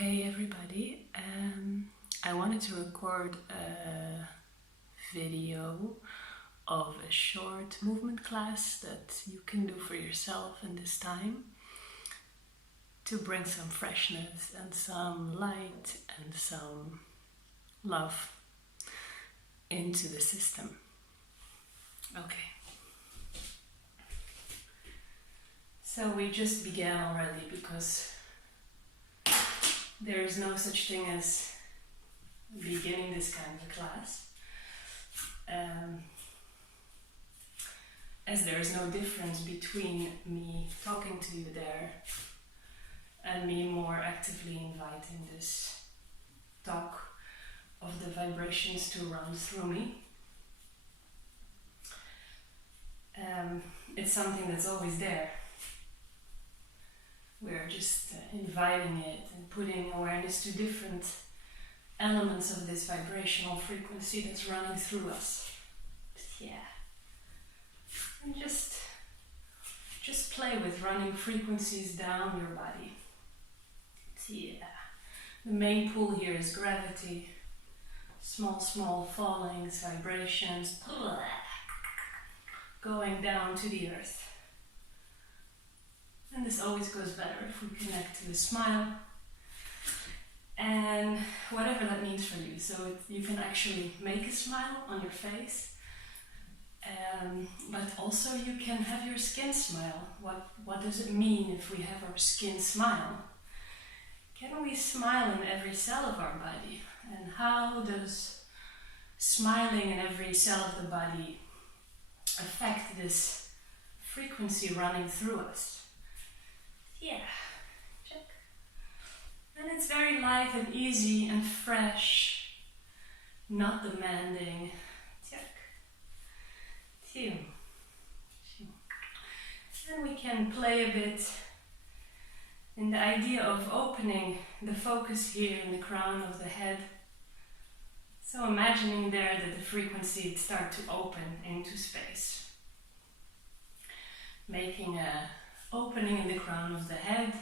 Hey everybody, I wanted to record a video of a short movement class that you can do for yourself in this time to bring some freshness and some light and some love into the system. Okay. So we just began already because there is no such thing as beginning this kind of class, as there is no difference between me talking to you there and me more actively inviting this talk of the vibrations to run through me. It's something that's always there. We're just inviting it and putting awareness to different elements of this vibrational frequency that's running through us. Yeah. And just play with running frequencies down your body. Yeah. The main pull here is gravity. Small fallings, vibrations, going down to the earth. And this always goes better if we connect to the smile and whatever that means for you. So you can actually make a smile on your face, but also you can have your skin smile. What does it mean if we have our skin smile? Can we smile in every cell of our body? And how does smiling in every cell of the body affect this frequency running through us? Yeah, check. And it's very light and easy and fresh, not demanding. Check. Two. And we can play a bit in the idea of opening the focus here in the crown of the head. So imagining there that the frequency start to open into space. Making a opening in the crown of the head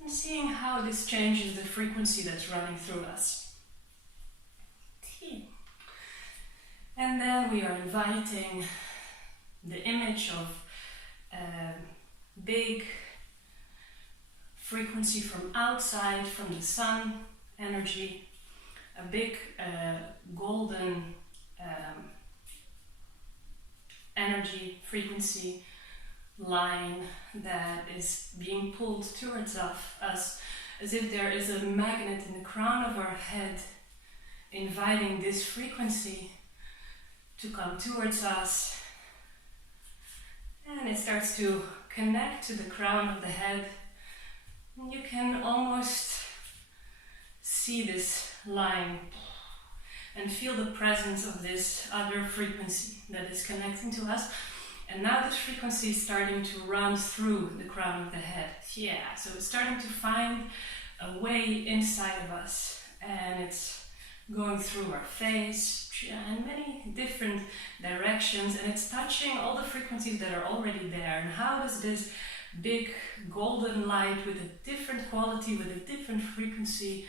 and seeing how this changes the frequency that's running through us. And then we are inviting the image of a big frequency from outside, from the sun energy, a big golden energy frequency line that is being pulled towards us as if there is a magnet in the crown of our head inviting this frequency to come towards us, and it starts to connect to the crown of the head, and you can almost see this line and feel the presence of this other frequency that is connecting to us. And now this frequency is starting to run through the crown of the head. Yeah, so it's starting to find a way inside of us. And it's going through our face and many different directions. And it's touching all the frequencies that are already there. And how does this big golden light with a different quality, with a different frequency,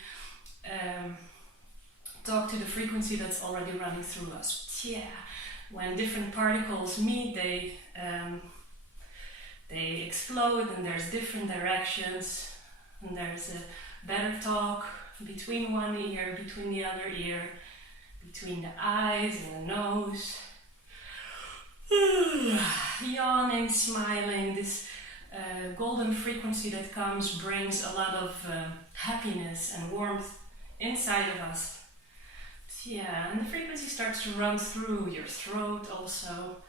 talk to the frequency that's already running through us? Yeah. When different particles meet, they explode, and there's different directions, and there's a better talk between one ear, between the other ear, between the eyes and the nose. Yawning, smiling, this golden frequency that comes brings a lot of happiness and warmth inside of us. Yeah, and the frequency starts to run through your throat also.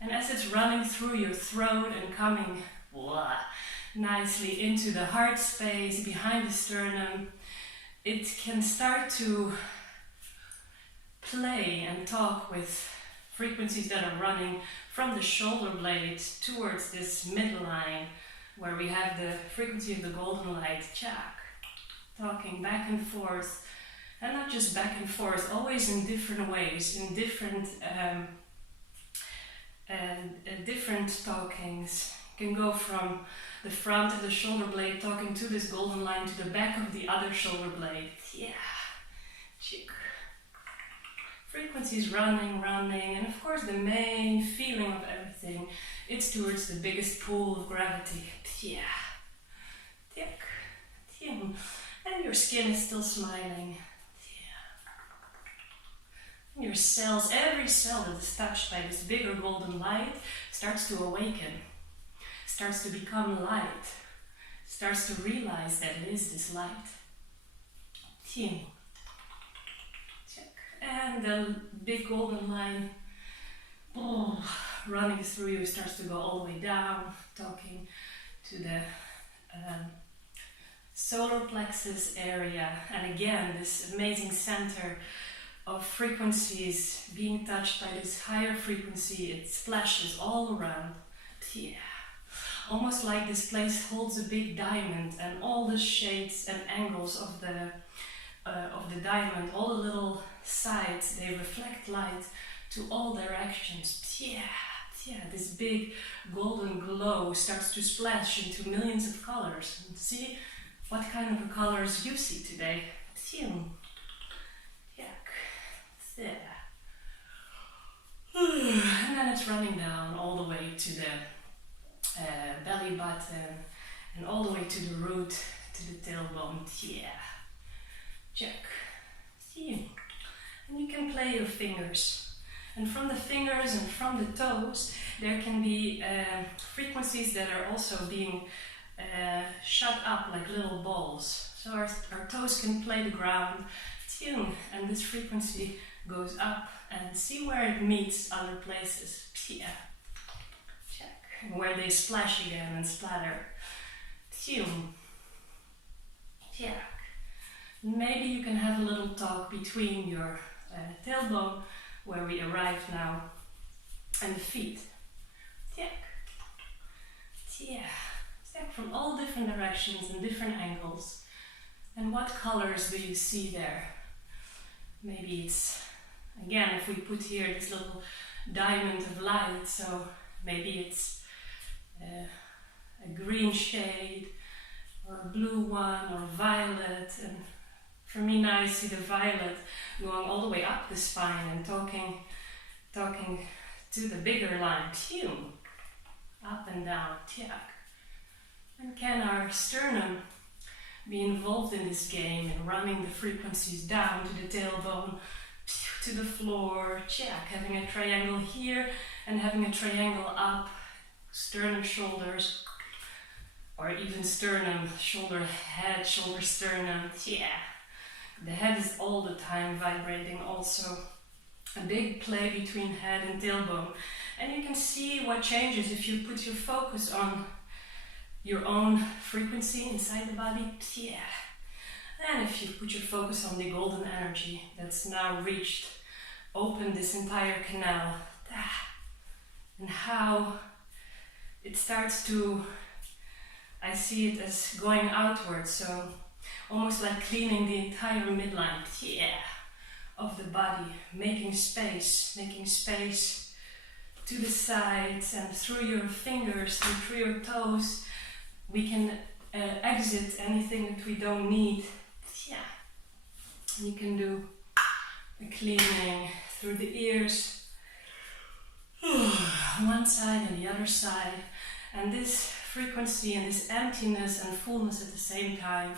And as it's running through your throat and coming nicely into the heart space behind the sternum, it can start to play and talk with frequencies that are running from the shoulder blades towards this midline, where we have the frequency of the golden light, talking back and forth. And not just back and forth, always in different ways, in different talkings. can go from the front of the shoulder blade talking to this golden line to the back of the other shoulder blade. Yeah. Chick. Frequencies running, and of course the main feeling of everything, it's towards the biggest pool of gravity. Yeah. Tick. Tim. And your skin is still smiling. Yeah. Your cells, every cell that is touched by this bigger golden light starts to awaken, starts to become light, starts to realize that it is this light. Tim. And the big golden line running through you starts to go all the way down, talking to the solar plexus area. And again, this amazing center of frequencies being touched by this higher frequency, it splashes all around. Yeah. Almost like this place holds a big diamond, and all the shades and angles of the diamond, all the little sides, they reflect light to all directions. Yeah, this big golden glow starts to splash into millions of colors. And see what kind of colors you see today. And then it's running down all the way to the belly button and all the way to the root, to the tailbone. Yeah. Check. And you can play your fingers. And from the fingers and from the toes, there can be frequencies that are also being shut up like little balls. So our toes can play the ground, and this frequency goes up, and see where it meets other places. Yeah. Check. And where they splash again and splatter. Yeah. Maybe you can have a little talk between your tailbone, where we arrive now, and the feet. Tick. From all different directions and different angles. And what colors do you see there? Maybe it's, again, if we put here this little diamond of light, so maybe it's a green shade, or a blue one, or violet. And for me now I see the violet going all the way up the spine and talking to the bigger line. Up and down. And can our sternum be involved in this game and running the frequencies down to the tailbone, to the floor. Having a triangle here and having a triangle up, sternum, shoulders, or even sternum, shoulder, head, shoulder, sternum. The head is all the time vibrating also. A big play between head and tailbone. And you can see what changes if you put your focus on your own frequency inside the body. And if you put your focus on the golden energy that's now reached, open this entire canal. And how it starts to, I see it as going outwards, so almost like cleaning the entire midline of the body, making space to the sides, and through your fingers and through your toes we can exit anything that we don't need. You can do a cleaning through the ears, one side and the other side, and this frequency and this emptiness and fullness at the same time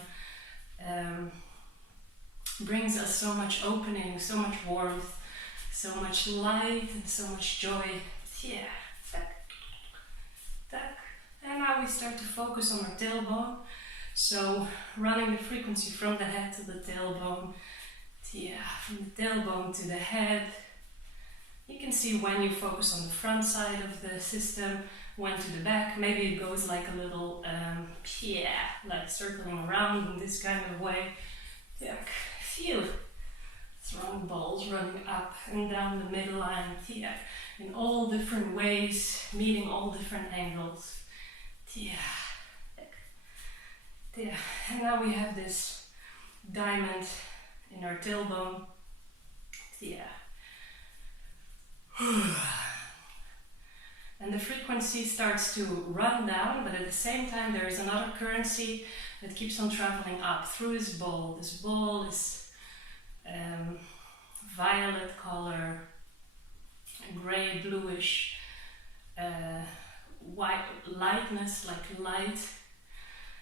brings us so much opening, so much warmth, so much light and so much joy. And now we start to focus on our tailbone, so running the frequency from the head to the tailbone, from the tailbone to the head. You can see when you focus on the front side of the system, when to the back. Maybe it goes like a little, like circling around in this kind of way. Throwing balls running up and down the midline, in all different ways, meeting all different angles. And now we have this diamond in our tailbone. And the frequency starts to run down, but at the same time there is another currency that keeps on traveling up through this ball. This ball is violet color, gray, bluish, white lightness, like light,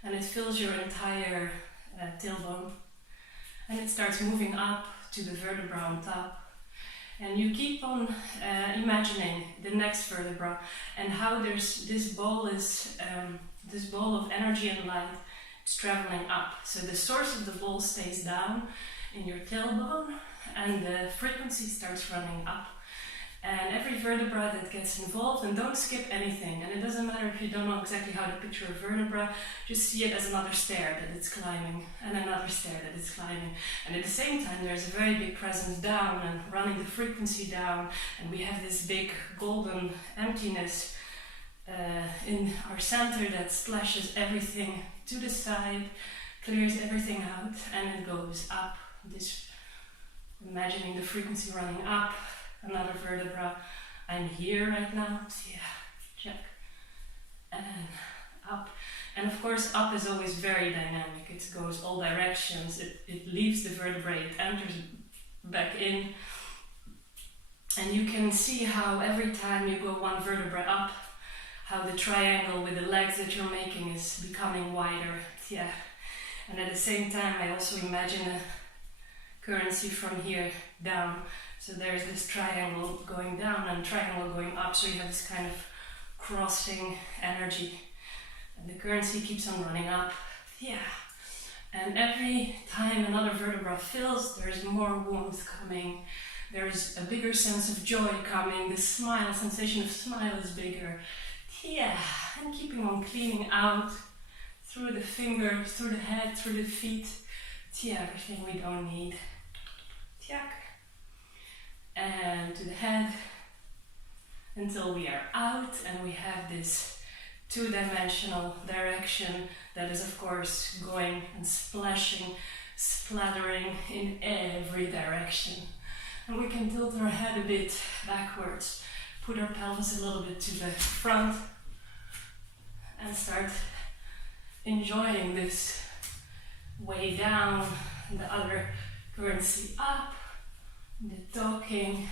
and it fills your entire tailbone, and it starts moving up to the vertebra on top. And you keep on imagining the next vertebra and how there's this ball of energy and light is traveling up. So the source of the ball stays down in your tailbone and the frequency starts running up. And every vertebra that gets involved, and don't skip anything, and it doesn't matter if you don't know exactly how to picture a vertebra, just see it as another stair that it's climbing, and another stair that it's climbing. And at the same time there's a very big presence down and running the frequency down, and we have this big golden emptiness in our center that splashes everything to the side, clears everything out, and it goes up. This, imagining the frequency running up, another vertebra. I'm here right now. Yeah, check. And up. And of course, up is always very dynamic. It goes all directions. It leaves the vertebrae, it enters back in. And you can see how every time you go one vertebra up, how the triangle with the legs that you're making is becoming wider. Yeah. And at the same time, I also imagine a currency from here down. So there's this triangle going down and triangle going up, so you have this kind of crossing energy. And the currency keeps on running up. Yeah. And every time another vertebra fills, there's more warmth coming. There's a bigger sense of joy coming. The smile, sensation of smile is bigger. Yeah. And keeping on cleaning out through the fingers, through the head, through the feet. Yeah, everything we don't need. Tiak. And to the head until we are out and we have this two-dimensional direction that is of course going and splashing, splattering in every direction. And we can tilt our head a bit backwards, put our pelvis a little bit to the front and start enjoying this way down and the other currency up. The talking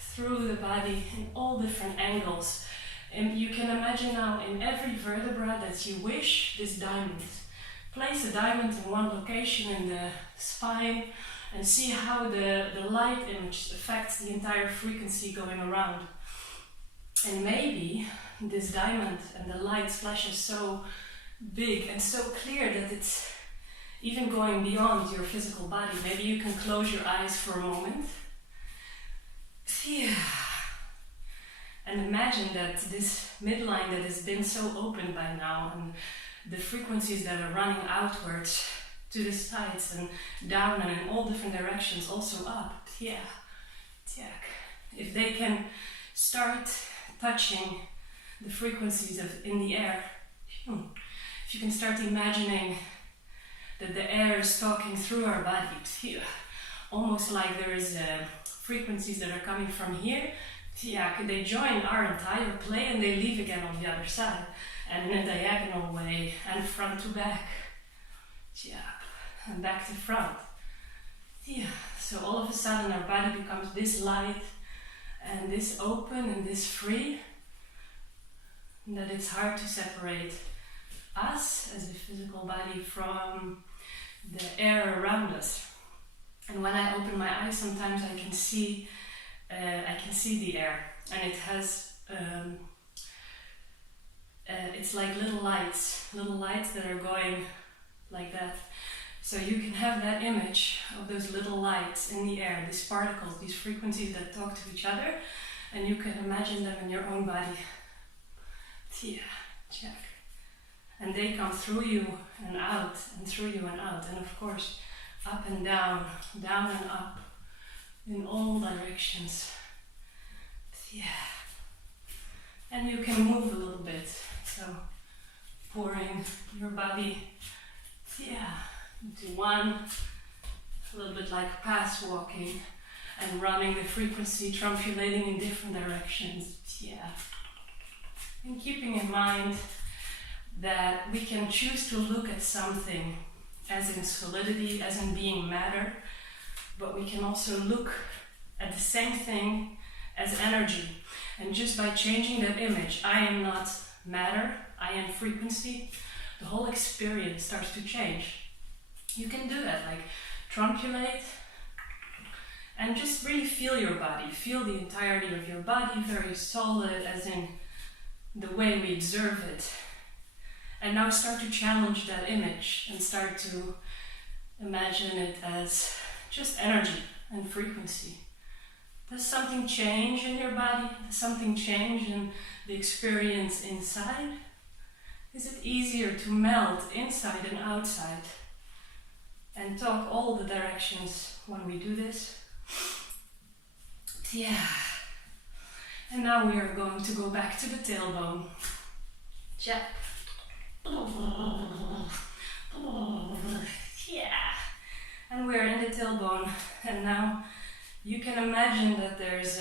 through the body in all different angles. And you can imagine now in every vertebra that you wish this diamond. Place a diamond in one location in the spine and see how the light image affects the entire frequency going around. And maybe this diamond and the light splashes so big and so clear that it's even going beyond your physical body. Maybe you can close your eyes for a moment. Yeah. And imagine that this midline that has been so open by now and the frequencies that are running outwards to the sides and down and in all different directions, also up. Yeah. If they can start touching the frequencies in the air, if you can start imagining that the air is talking through our body, almost like there is frequencies that are coming from here, they join our entire play and they leave again on the other side, and in a diagonal way, and front to back, and back to front. So all of a sudden our body becomes this light and this open and this free, that it's hard to separate us as a physical body from the air around us. And when I open my eyes, sometimes I can see the air, and it has it's like little lights that are going like that. So you can have that image of those little lights in the air, these particles, these frequencies that talk to each other, and you can imagine them in your own body. Check. And they come through you and out, and through you and out, and of course up and down, down and up, in all directions. And you can move a little bit, so pouring your body into one, a little bit like path walking, and running the frequency, triangulating in different directions. And keeping in mind that we can choose to look at something as in solidity, as in being matter, but we can also look at the same thing as energy. And just by changing that image, I am not matter, I am frequency, the whole experience starts to change. You can do that, like trunculate, and just really feel your body, feel the entirety of your body, very solid, as in the way we observe it. And now start to challenge that image and start to imagine it as just energy and frequency. Does something change in your body? Does something change in the experience inside? Is it easier to melt inside and outside? And talk all the directions when we do this. Yeah. And now we are going to go back to the tailbone. Check. Yeah. And we're in the tailbone. And now you can imagine that there's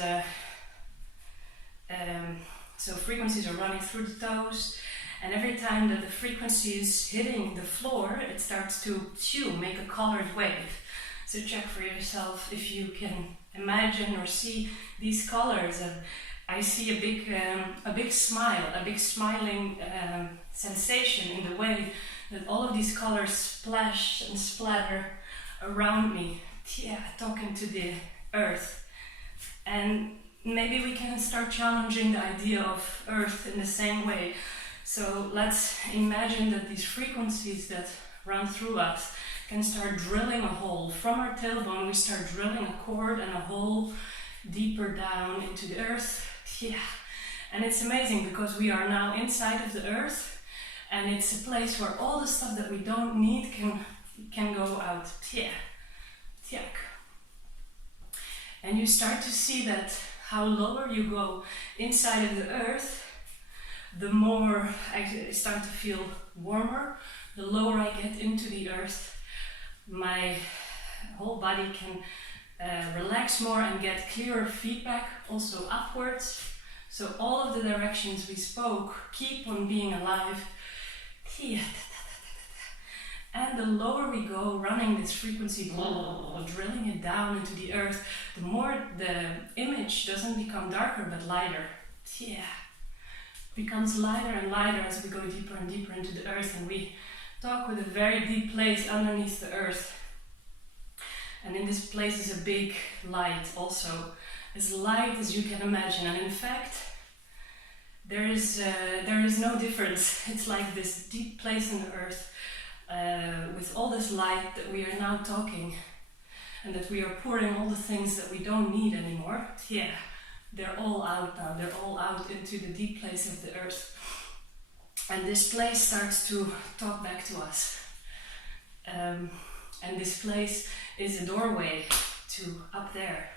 so frequencies are running through the toes, and every time that the frequency is hitting the floor, it starts to make a colored wave. So check for yourself if you can imagine or see these colors. I see a big smile, a big smiling sensation in the way that all of these colors splash and splatter around me. Yeah, talking to the earth. And maybe we can start challenging the idea of earth in the same way. So let's imagine that these frequencies that run through us can start drilling a hole. From our tailbone we start drilling a cord and a hole deeper down into the earth. Yeah. And it's amazing because we are now inside of the earth, and it's a place where all the stuff that we don't need can go out. Yeah. Yeah. And you start to see that how lower you go inside of the earth, the more I start to feel warmer. The lower I get into the earth, my whole body can relax more and get clearer feedback, also upwards. So all of the directions we spoke keep on being alive. And the lower we go, running this frequency, drilling it down into the earth, the more the image doesn't become darker but lighter. Yeah. Becomes lighter and lighter as we go deeper and deeper into the earth, and we talk with a very deep place underneath the earth. And in this place is a big light also, as light as you can imagine. And in fact, there is no difference. It's like this deep place in the earth with all this light that we are now talking, and that we are pouring all the things that we don't need anymore. Yeah, they're all out now. They're all out into the deep place of the earth. And this place starts to talk back to us. And this place is a doorway to up there.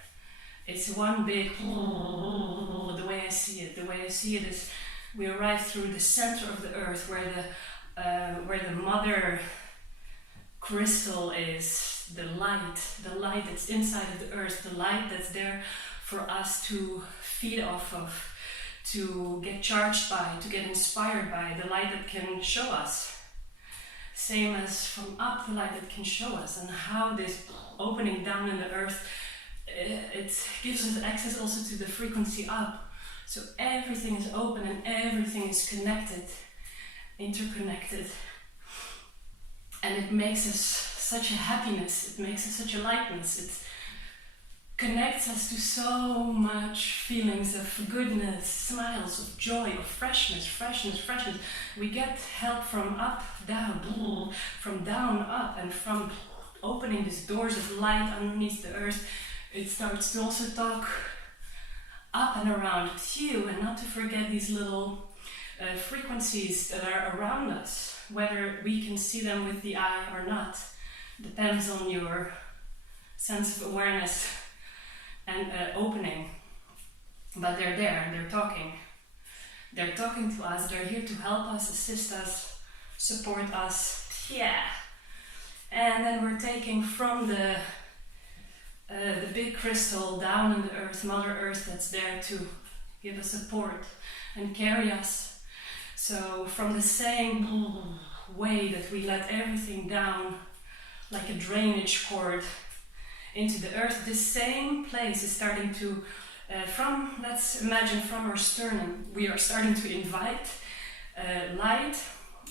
It's one big, the way I see it. The way I see it is we arrive through the center of the earth where the mother crystal is, the light that's inside of the earth, the light that's there for us to feed off of, to get charged by, to get inspired by, the light that can show us. Same as from up, the light that can show us, and how this opening down in the earth, it gives us access also to the frequency up. So everything is open and everything is connected, interconnected. And it makes us such a happiness, it makes us such a lightness, it connects us to so much feelings of goodness, smiles, of joy, of freshness. We get help from up, down, from down, up, and from opening these doors of light underneath the earth. It starts to also talk up and around you, and not to forget these little frequencies that are around us, whether we can see them with the eye or not. Depends on your sense of awareness and opening. But they're there, and they're talking. They're talking to us, they're here to help us, assist us, support us. Yeah. And then we're taking from the big crystal down in the earth, Mother Earth, that's there to give us support and carry us So from the same way that we let everything down like a drainage cord into the earth, this same place is starting to, let's imagine from our sternum, we are starting to invite light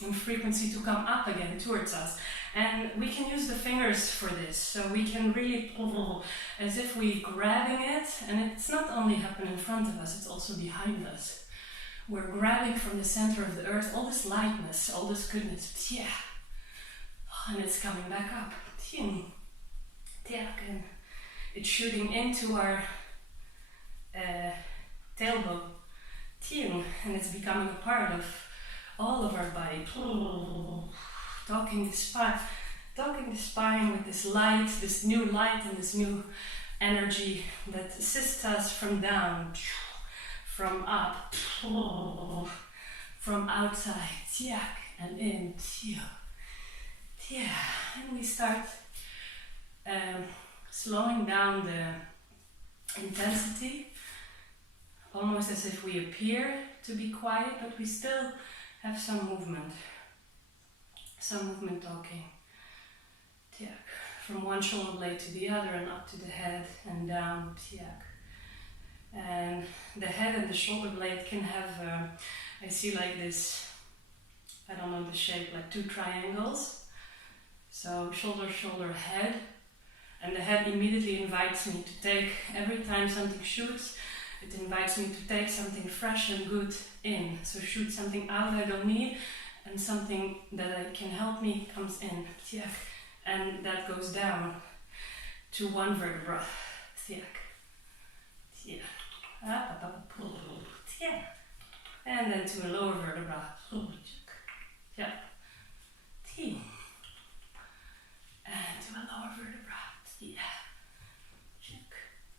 and frequency to come up again towards us. And we can use the fingers for this, so we can really pull as if we're grabbing it, and it's not only happening in front of us, it's also behind us. We're grabbing from the center of the earth all this lightness, all this goodness, and it's coming back up, and it's shooting into our tailbone, and it's becoming a part of all of our body. Talking the spine with this light, this new light and this new energy that assists us from down, from up, from outside, and in, and we start slowing down the intensity, almost as if we appear to be quiet, but we still have some movement talking. From one shoulder blade to the other and up to the head and down. And the head and the shoulder blade can have, I see like this, I don't know the shape, like two triangles. So shoulder, head. And the head immediately invites me to take, every time something shoots, it invites me to take something fresh and good in. So shoot something out I don't need, and something that can help me comes in, and that goes down to one vertebra, and then to a lower vertebra, and to a lower vertebra,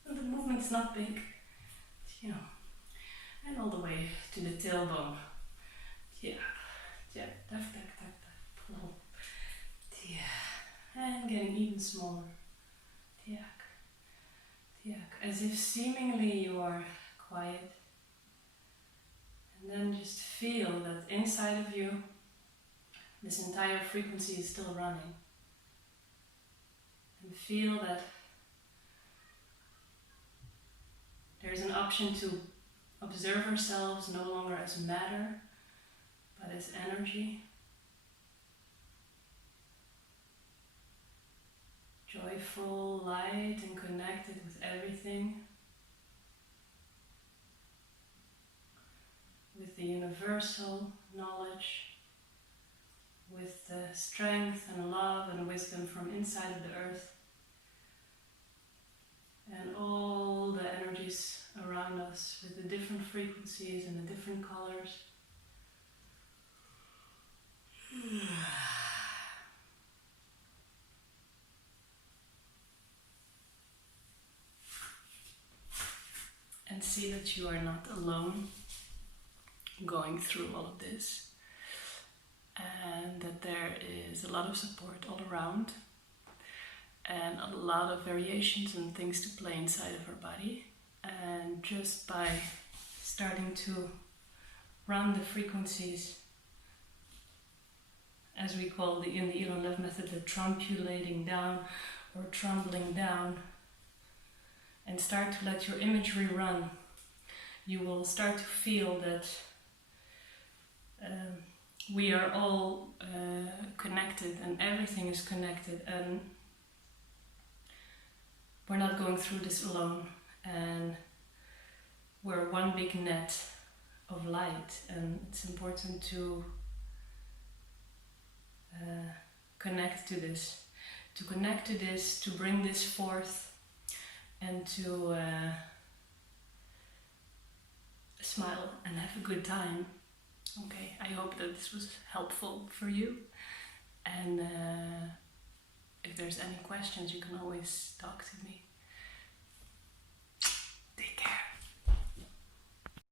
and the movement's not big, and all the way to the tailbone, and getting even smaller, as if seemingly you are quiet, and then just feel that inside of you this entire frequency is still running, and feel that there's an option to observe ourselves no longer as matter but as energy, joyful, light, and connected with everything, with the universal knowledge, with the strength and love and wisdom from inside of the earth, and all the energies around us with the different frequencies and the different colors. And see that you are not alone going through all of this, and that there is a lot of support all around, and a lot of variations and things to play inside of our body. And just by starting to run the frequencies, as we call in the Ilan Love method, the trumpulating down or trumbling down, and start to let your imagery run, you will start to feel that we are all connected, and everything is connected, and we're not going through this alone, and we're one big net of light, and it's important to connect to this, to bring this forth, and to smile and have a good time. Okay, I hope that this was helpful for you, and if there's any questions, you can always talk to me. Take care.